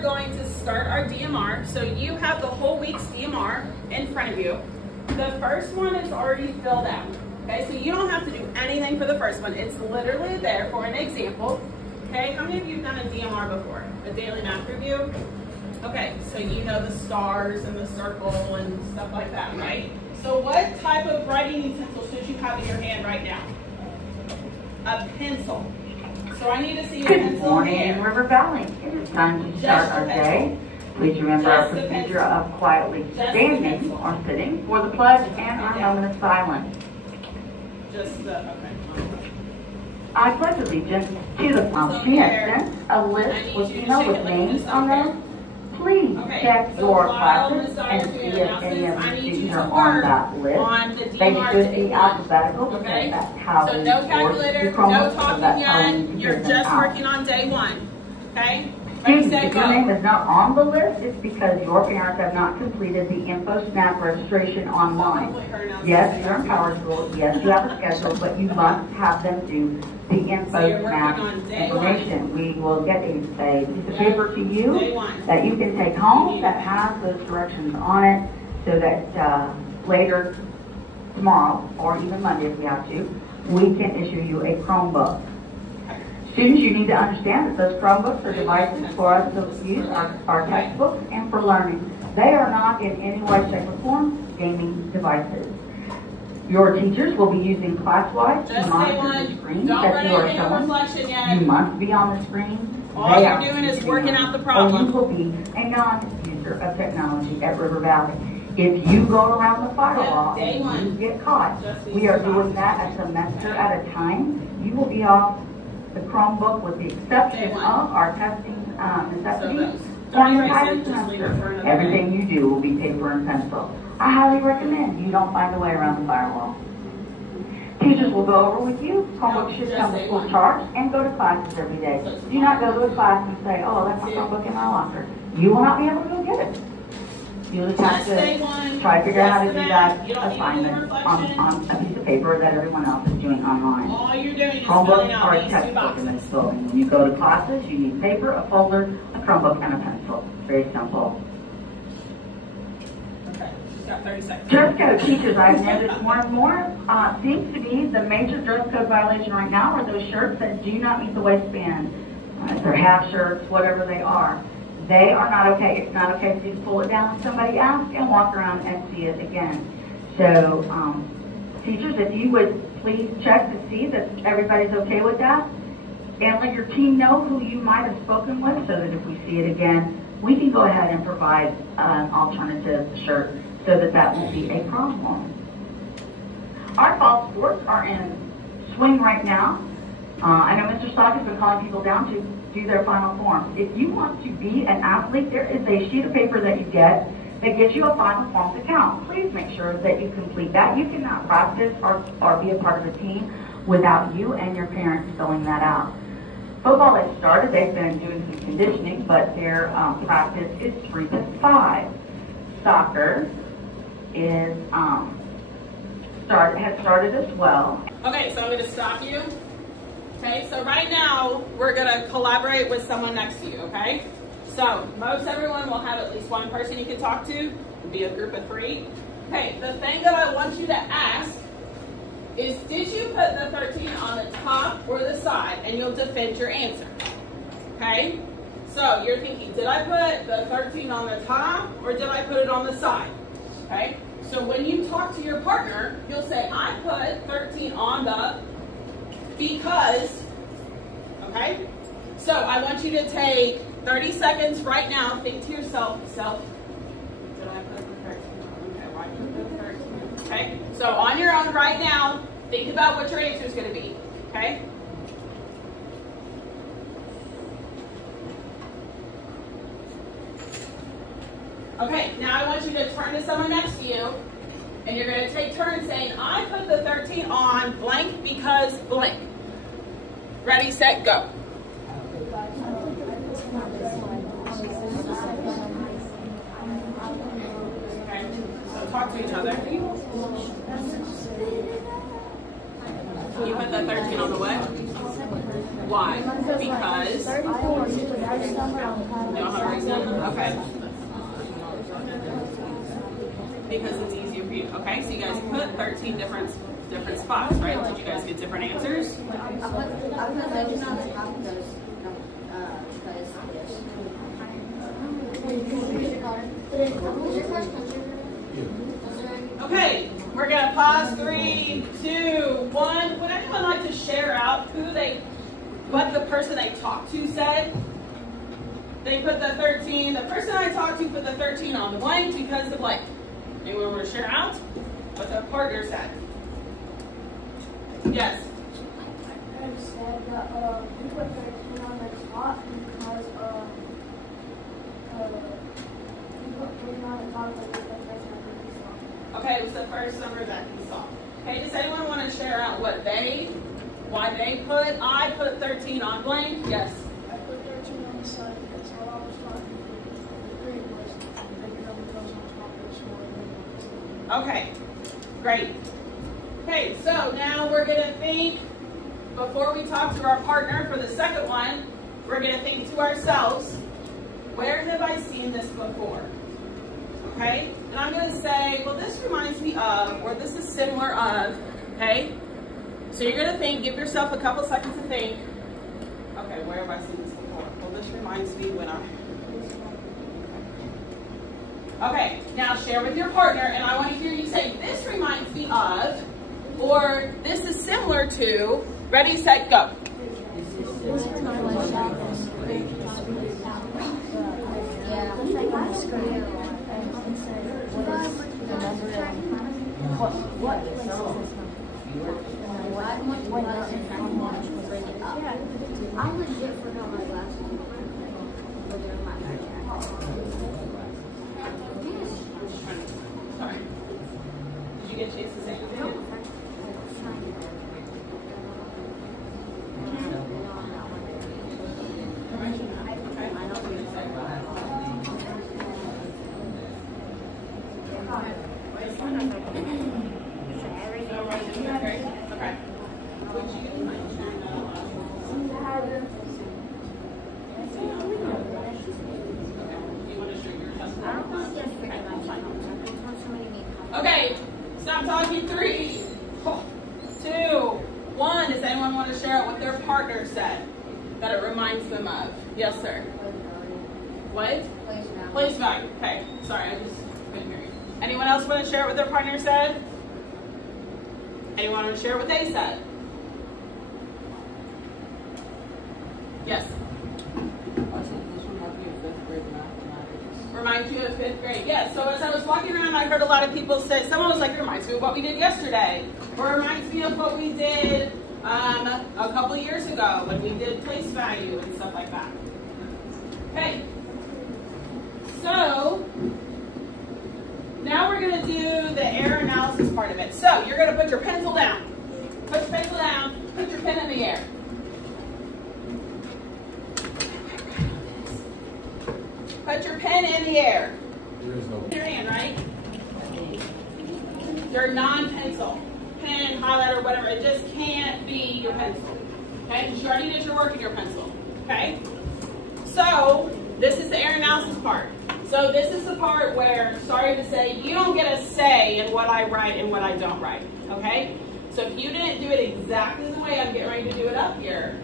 are going to start our DMR. So you have the whole week's DMR in front of you. The first one is already filled out. Okay, so you don't have to do anything for the first one. It's literally there for an example. Okay, how many of you have done a DMR before? A daily math review? Okay, so you know the stars and the circle and stuff like that, right? So what type of writing utensil should you have in your hand right now? A pencil. So I need to see your pencil. Good morning, River Valley. It is time to start our day. Please remember our procedure of quietly standing or sitting for the pledge and our moment of silence. I pledge allegiance to the flag. She has sent a list with names on them. Please check your classes and see if any of the students are on that list. They should be alphabetical because that's how so no calculator, no talking yet. You're just working on day one. Okay? Students, if your name is not on the list, it's because your parents have not completed the InfoSnap registration online. Yes, you're in Power School. Yes, you have a schedule, but you must have them do the InfoSnap information. We will get a piece of paper to you that you can take home that has those directions on it so that later, tomorrow, or even Monday if we have to, we can issue you a Chromebook. Students, you need to understand that those Chromebooks are devices for us to use our textbooks and for learning. They are not in any way, shape, or form gaming devices. Your teachers will be using class-wide to monitor the screen that you are showing. You must be on the screen. All you're doing is working out the problem. Or you will be a non-user of technology at River Valley. If you go around the firewall and you get caught, we are doing that a semester at a time. You will be off the Chromebook with the exception of our testing necessities for an entire semester. Everything you do will be paper and pencil. I highly recommend you don't find a way around the firewall. Teachers will go over with you. Chromebook should come with full charge and go to classes every day. Do not go to a class and say, oh, that's my Chromebook in my locker. You will not be able to go get it. You just have to try to figure out how to do that assignment on a piece of paper that everyone else is doing online. All you're doing is Chromebooks are a textbook in this building. When you go to classes, you need paper, a folder, a Chromebook, and a pencil. Very simple. Okay, she's got 30 seconds. Dress code, teachers, I've noticed more and more, seems to be the major dress code violation right now are those shirts that do not meet the waistband. If they're half shirts, whatever they are. They are not okay. It's not okay to just pull it down when somebody asks and walk around and see it again. So, teachers, if you would please check to see that everybody's okay with that, and let your team know who you might have spoken with so that if we see it again, we can go ahead and provide an alternative shirt so that that won't be a problem. Our fall sports are in swing right now. I know Mr. Stock has been calling people down to do their final forms. If you want to be an athlete, there is a sheet of paper that you get that gives you a final forms account. Please make sure that you complete that. You cannot practice or be a part of a team without you and your parents filling that out. Football has started. They've been doing some conditioning, but their practice is 3 to 5. Soccer is has started as well. Okay, so I'm going to stop you. Okay, so right now, we're gonna collaborate with someone next to you, okay? So, most everyone will have at least one person you can talk to. It'll be a group of 3. Okay, the thing that I want you to ask is, did you put the 13 on the top or the side? And you'll defend your answer, okay? So, you're thinking, did I put the 13 on the top or did I put it on the side, okay? So, when you talk to your partner, you'll say, I put 13 on the because, okay? So I want you to take 30 seconds right now. Think to yourself, did I put the 13 on? Okay, why did I put the 13? Okay, so on your own right now, think about what your answer is going to be, okay? Okay, now I want you to turn to someone next to you, and you're going to take turns saying, I put the 13 on blank because blank. Ready, set, go. Okay, so talk to each other. You put the 13 on the what? Why? Because you don't have a reason? Okay. Because it's easier for you. Okay, so you guys put 13 different spots, right? Did you guys get different answers? I put legend on the top because Okay, we're gonna pause. 3, 2, 1. Would anyone like to share out what the person they talked to said? They put the 13. The person I talked to put the 13 on the blank because the blank. Anyone want to share out what the partner said? Yes. I said that we put 13 on the spot because we put 13 on the top because it was the first number we saw. Okay, it was the first number that he saw. Okay, does anyone want to share out why they put? I put 13 on blank. Yes. I put 13 on the side because all I was taught in grade was bigger number goes on top of the smaller. Okay, great. Okay, so now we're going to think, before we talk to our partner for the second one, we're going to think to ourselves, where have I seen this before? Okay, and I'm going to say, well, this reminds me of, or this is similar of, okay? So you're going to think, give yourself a couple seconds to think, okay, where have I seen this before? Well, this reminds me when Okay, now share with your partner, and I want to hear you say, this reminds me of, or this is similar to. Ready, set, go. I legit forgot my glasses. Sorry. Did you get a chance to say anything? Okay, stop talking. 3, 2, 1. Does anyone want to share out what their partner said that it reminds them of? Yes, sir. What? Place value. Okay, sorry, I just couldn't hear you. Anyone else want to share what their partner said? Anyone want to share what they said? Yes. Reminds you of 5th grade. Yes, so as I was walking around, I heard a lot of people say, someone was like, it reminds me of what we did yesterday. Or it reminds me of what we did a couple of years ago when we did place value and stuff like that. Okay. So, now we're going to do the error analysis part of it. So, you're going to put your pencil down. Put your pencil down. Put your pen in the air. Put your pen in the air. Your hand, right? Your non-pencil. Pen, highlighter, whatever. It just can't be your pencil. Okay? Because you already did your work in your pencil. Okay? So, this is the error analysis part. So this is the part where, sorry to say, you don't get a say in what I write and what I don't write. Okay? So if you didn't do it exactly the way I'm getting ready to do it up here,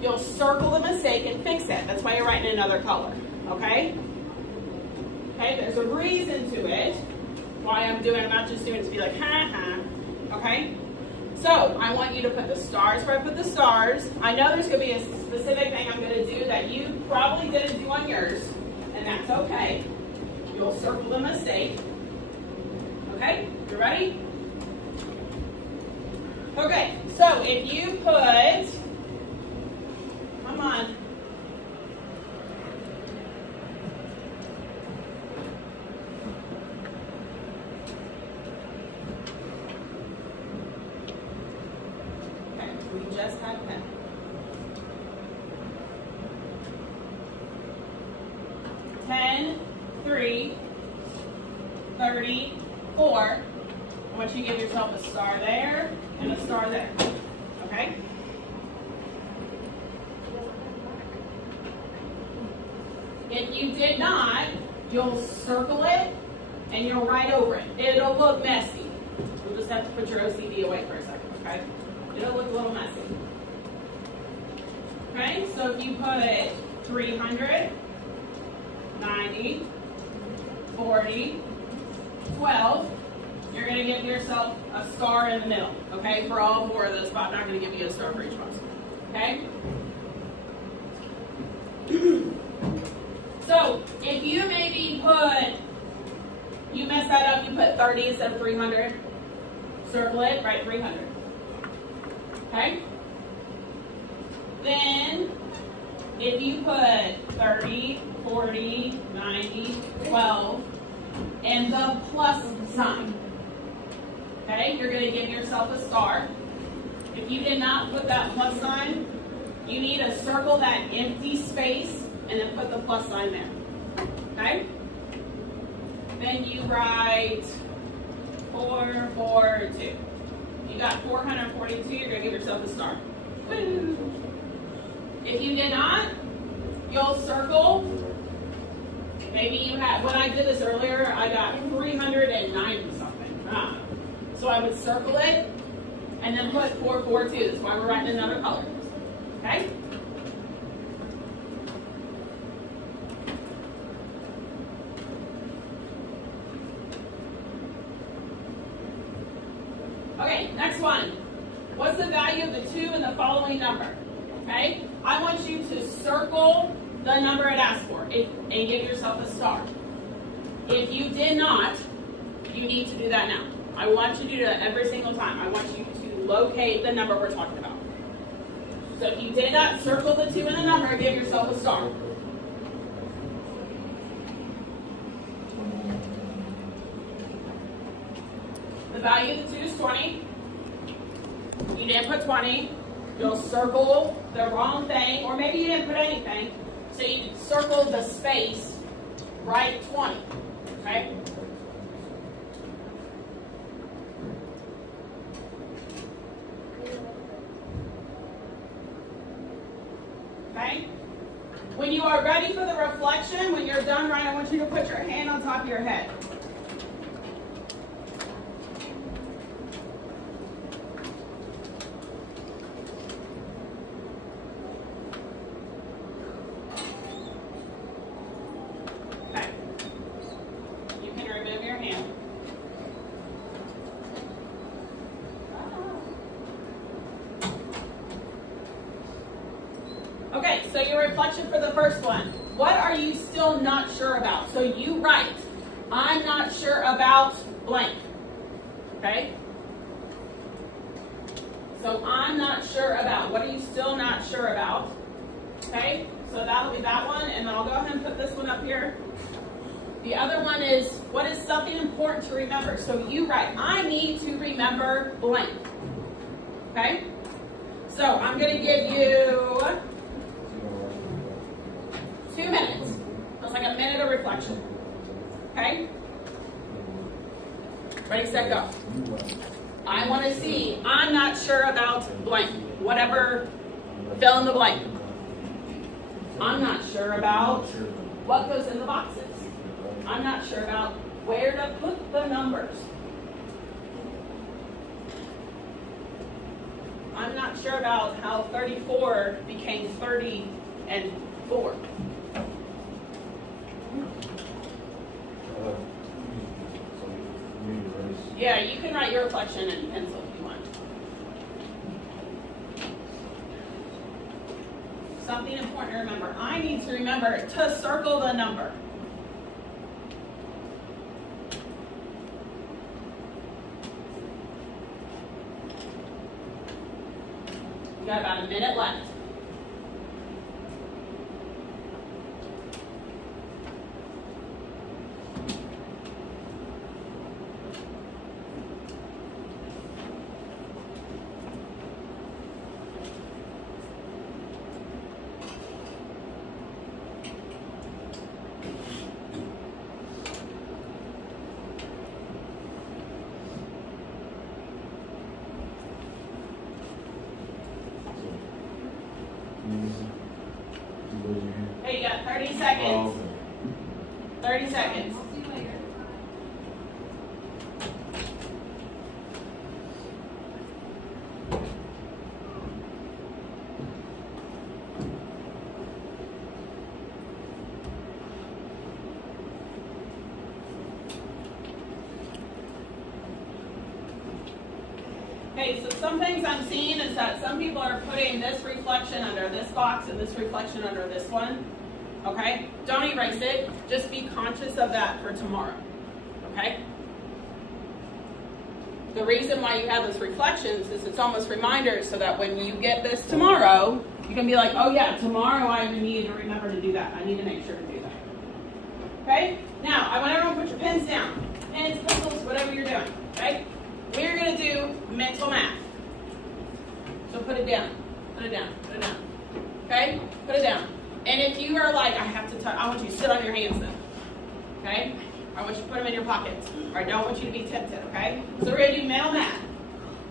you'll circle the mistake and fix it. That's why you're writing another color. Okay? Okay, there's a reason to it, why I'm doing it. I'm not just doing it to be like, ha. Okay? So, I want you to put the stars where I put the stars. I know there's going to be a specific thing I'm going to do that you probably didn't do on yours, and that's okay. You'll circle the mistake. Okay? You ready? Okay, so if you put, come on. We just had pen. $10, $3, $34. I want you to give yourself a star there and a star there. Okay? If you did not, you'll circle it and you'll write over it. It'll look messy. You'll just have to put your OCD away for a second, okay? It'll look a little messy. Okay, so if you put 300, 90, 40, 12, you're going to give yourself a star in the middle, okay, for all four of those, but I'm not going to give you a star for each one, okay? So, if you maybe you mess that up, you put 30 instead of 300, circle it, write 300, okay? Then, if you put 30, 40, 90, 12, and the plus sign, okay, you're going to give yourself a star. If you did not put that plus sign, you need to circle that empty space and then put the plus sign there, okay? Then you write 442. You got 442, you're going to give yourself a star. Woo. If you did not, you'll circle. Maybe you had, when I did this earlier, I got 390 something. So I would circle it and then put 442. That's why we're writing another color. Okay? Okay, next one. What's the value of the 2 in the following number? Okay? I want you to circle the number it asked for and give yourself a star. If you did not, you need to do that now. I want you to do that every single time. I want you to locate the number we're talking about. So if you did not, circle the 2 in the number and give yourself a star. The value of the 2 is 20. You didn't put 20. You'll circle the wrong thing, or maybe you didn't put anything. So you circle the space, write 20, okay? Okay? When you are ready for the reflection, when you're done right, I want you to put your hand on top of your head. Okay, so your reflection for the first one. What are you still not sure about? So you write, I'm not sure about blank. Okay? So I'm not sure about. What are you still not sure about? Okay? So that'll be that one, and then I'll go ahead and put this one up here. The other one is, what is something important to remember? So you write, I need to remember blank. Okay? So I'm going to give you 2 minutes. That's like a minute of reflection. Okay? Ready, set, go. I want to see, I'm not sure about blank. Whatever, fill in the blank. I'm not sure about what goes in the boxes. I'm not sure about where to put the numbers. I'm not sure about how 34 became 30 and 4. Yeah, you can write your reflection in pencil if you want. Something important to remember. I need to remember to circle the number. You got about a minute left. Hey, you got 30 seconds. 30 seconds. Okay, so some things I'm seeing is that some people are putting this reflection under this box and this reflection under this one. Okay? Don't erase it. Just be conscious of that for tomorrow. Okay? The reason why you have those reflections is it's almost reminders so that when you get this tomorrow, you can be like, oh yeah, tomorrow I need to remember to do that. I need to make sure to do that. Okay? Now, I want everyone to put your pens down. Pens, pencils, whatever you're doing. Okay? We're going to do mental math. So put it down. Put it down. Put it down. Okay? Put it down. And if you are like, I have to touch, I want you to sit on your hands then. Okay? I want you to put them in your pockets. Or I don't want you to be tempted. Okay? So we're going to do mental math.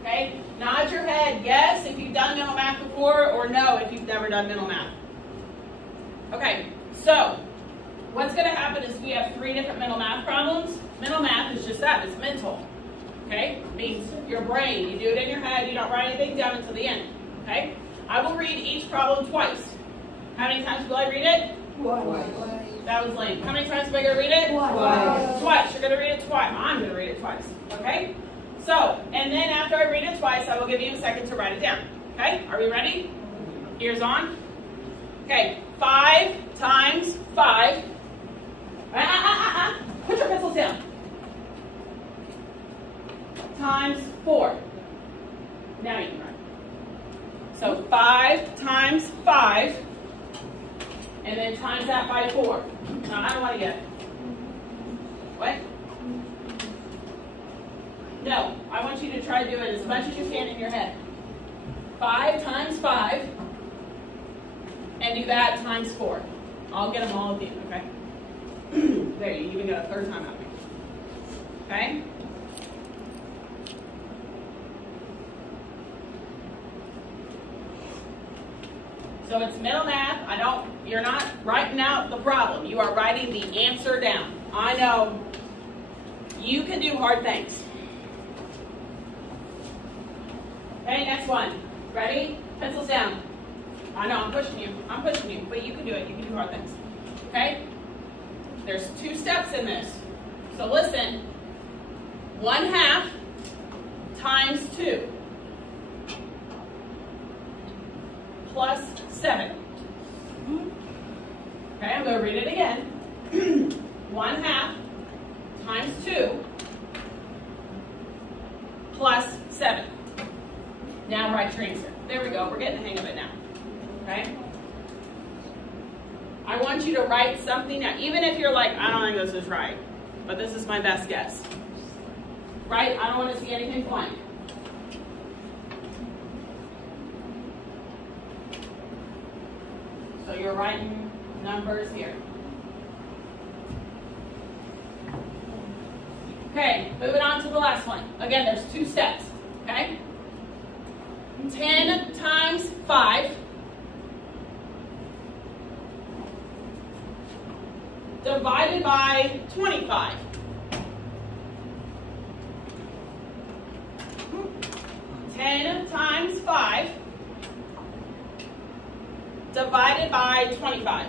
Okay? Nod your head yes if you've done mental math before, or no if you've never done mental math. Okay. So what's going to happen is we have 3 different mental math problems. Mental math is just that. It's mental. Okay? It means your brain. You do it in your head. You don't write anything down until the end. Okay? I will read each problem twice. How many times will I read it? Twice. That was lame. How many times am I going to read it? Twice. Twice. You're going to read it twice. I'm going to read it twice. Okay? So, and then after I read it twice, I will give you a second to write it down. Okay? Are we ready? Ears on. Okay. 5 times 5. Put your pencils down. Times 4. Now you can write. So 5 times 5. And then times that by 4. No, I don't want to get it. What? No, I want you to try to do it as much as you can in your head. 5 times 5. And do that times 4. I'll get them all at the end, okay? There, you even got a third time out of me. Okay? So it's mental math. You're not writing out the problem. You are writing the answer down. I know you can do hard things. Okay, next one. Ready? Pencils down. I know, I'm pushing you, but you can do it. You can do hard things. Okay? There's 2 steps in this. So listen. 1/2 times 2 plus 7. Okay, I'm going to read it again. 1/2 times 2 plus 7. Now write your answer. There we go. We're getting the hang of it now. Okay? I want you to write something now, even if you're like, I don't think this is right, but this is my best guess. Right? I don't want to see anything blank. So you're writing numbers here. Okay, moving on to the last one. Again, there's 2 steps. Okay? 10 times 5 divided by 25. 10 times 5 divided by 25.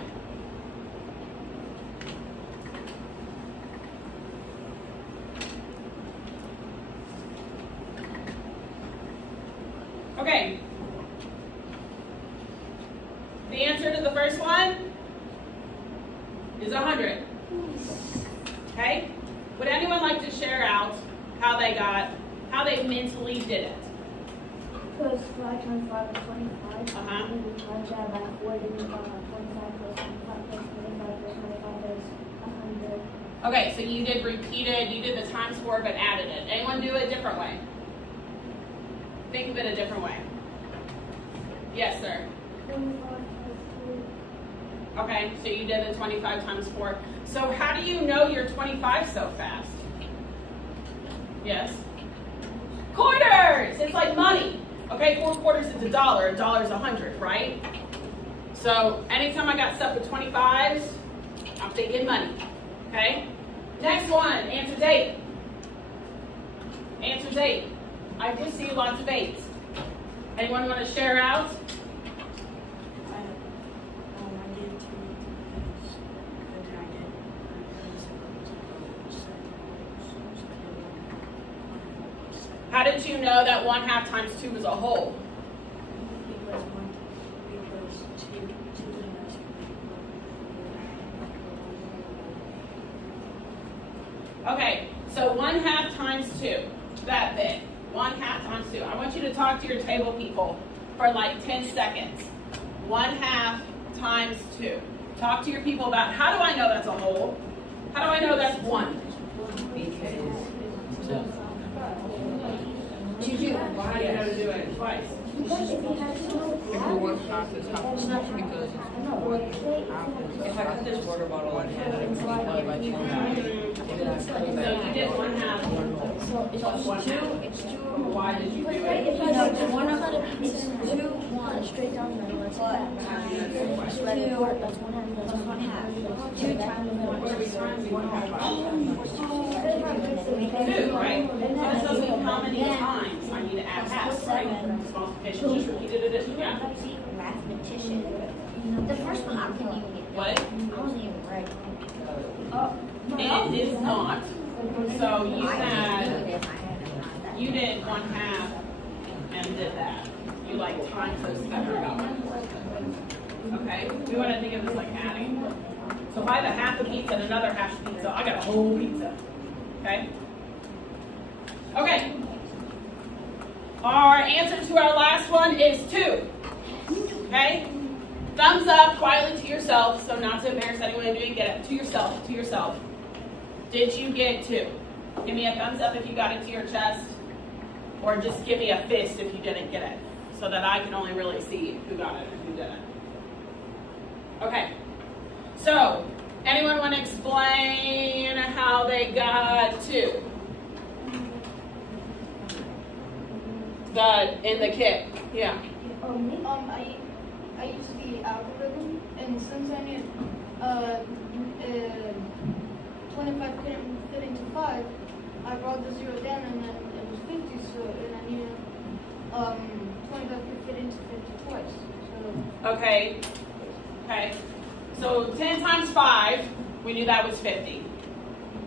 Okay. The answer to the first one is 100. Okay? Would anyone like to share out how they mentally did it? Because 5 times 5 is 25. Uh-huh. And then times that by 4, then 25 plus 25 plus 25 plus 25 is 100. Okay, so you did repeated, you did the times 4 but added it. Anyone do it a different way? Think of it a different way. Yes, sir. 25 plus 3. Okay, so you did the 25 times 4. So how do you know you're 25 so fast? Yes? Quarters! It's like money. Okay, 4 quarters is $1. $1 is 100, right? So anytime I got stuff with 25s, I'm thinking money. Okay? Next one, answers 8. Answers 8. I just see lots of 8s. Anyone want to share out? How did you know that 1/2 times 2 was a whole? Okay, so 1/2 times 2, that big. 1/2 times 2. I want you to talk to your table people for like 10 seconds. 1/2 times 2. Talk to your people about, how do I know that's a whole? How do I know that's 1? To do. Why do you know to do it twice? Because if you have to If I cut this water bottle in half, it's multiplied by 2. So you did 1/2. So it's Plus 1/2. it's 2. Why did you do If it? I it's 2, 1 straight down the middle. That's 1/2. That's 1/2. That's 1/2. 2 times 1. What are we times 1/2 by? 2, 2, right? So this tells me how many times I need to add halves, right? Multiplication, just repeated addition, yeah? Mathematician. The first one I couldn't even get. What? I wasn't even right. It is not. So you did 1/2 and did that. You like times those separate numbers. Okay? We want to think of this like adding. So if I have a half a pizza and another half a pizza, I got a whole pizza. Okay? Okay. Our answer to our last one is 2. Okay? Thumbs up quietly to yourself, so not to embarrass anyone in doing, get it to yourself, to yourself. Did you get 2? Give me a thumbs up if you got it to your chest, or just give me a fist if you didn't get it, so that I can only really see who got it and who didn't. Okay. So, anyone want to explain how they got 2? In the kit, yeah. I used the algorithm, and since I knew 25 couldn't fit into 5, I brought the 0 down, and then it was 50. So, and I knew 25 could fit into 50 twice. So. Okay. Okay. So 10 times 5, we knew that was 50.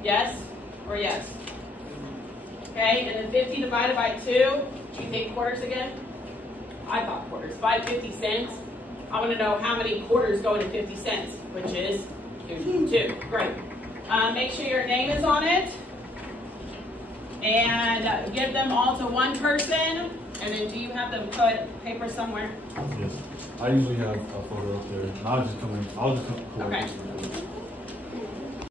Yes or yes? Okay, and then 50 divided by 2, do you think quarters again? I thought quarters. If I had 50 cents, I want to know how many quarters go into 50 cents, which is 2. Great. Make sure your name is on it. And give them all to one person. And then do you have them put paper somewhere? Yes. I usually have a photo up there. And I'll just come collect Okay. it.